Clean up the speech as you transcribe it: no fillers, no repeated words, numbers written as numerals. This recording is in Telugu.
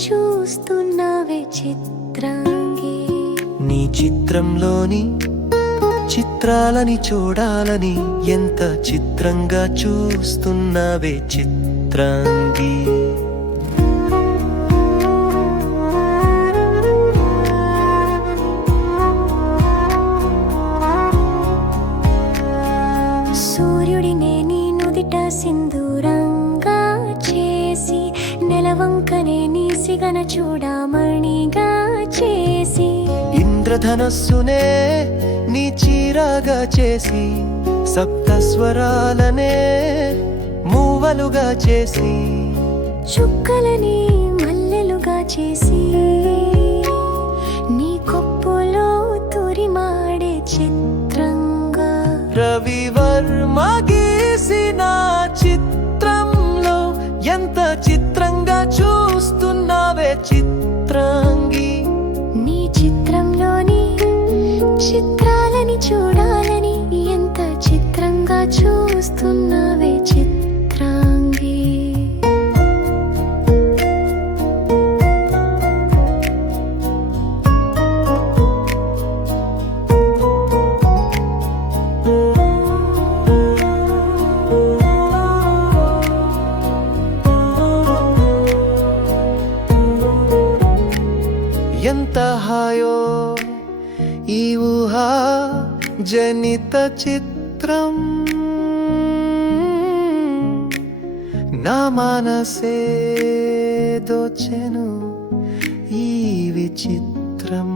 చూస్తున్నావే చిత్రాంగి. నీ చిత్రంలోని చిత్రాలని చూడాలని ఎంత చిత్రంగా చూస్తున్నావే చిత్రాంగి. సూర్యుడినే నీ నుదిట సింధూరంగా చేసి, నెలవంకనే నీ సిగన చూడమణిగా చేసి, ఇంద్రధనస్సునే నీ చీరాగా చేసి, సప్తస్వరాలనే మూవలుగా చేసి, చుక్కలని మల్లెలుగా చేసి, నీ కొప్పులో తురిమాడే చిత్రంగా. రవివర్మ గీసిన చిత్రంలో ఎంత చిత్రంగా చూస్తున్నావే చిత్రాంగి. నీ చిత్రంలోని చిత్రాలని చూడాలని ఎంత చిత్రంగా చూస్తున్నావే చిత్రాంగి. ఎంత హాయో ఈ ఊహా జనిత చిత్రం, నా మనసే దోచెను ఈ విచిత్రం.